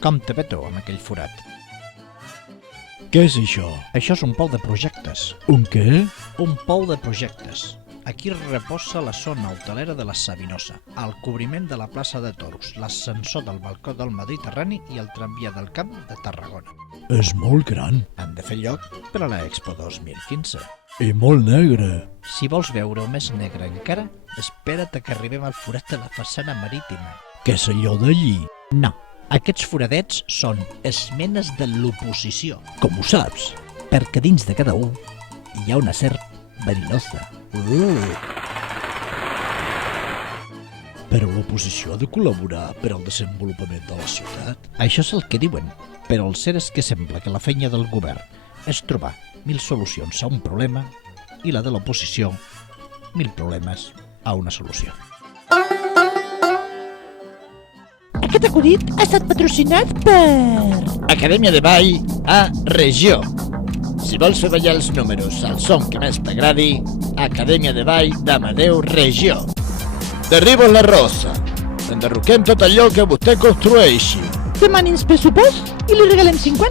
Com te petó amb aquell forat? Què és això? Això és un pou de projectes. Un què? Un pou de projectes. Aquí reposa la zona hotelera de la Sabinosa, el cobriment de la plaça de Toros, l'ascensor del balcó del Mediterrani i el tramvia del Camp de Tarragona. És molt gran Han de fer lloc per a l'Expo 2015. i molt negre. Si vols veure-ho més negre encara, espera't que arribem al forat de la façana marítima. Què és allò d'allí? No, aquests foradets són esmenes de l'oposició, Com ho saps? perquè dins de cada un hi ha una serp verinosa. Però l'oposició ha de col·laborar per al desenvolupament de la ciutat. Això és el que diuen, però el cert és que sembla que la feina del govern és trobar 1000 solucions a un problema i la de l'oposició 1000 problemes a una solució. Aquest acudit ha estat patrocinat per... Acadèmia de Ball a Regió. Si vols fer ballar els números al son que més t'agradi, Acadèmia de Ball d'Amadeu Regió. Derribo la rosa. Enderroquem tot allò que vostè construeixi. Demani'ns pressupost i li regalem 50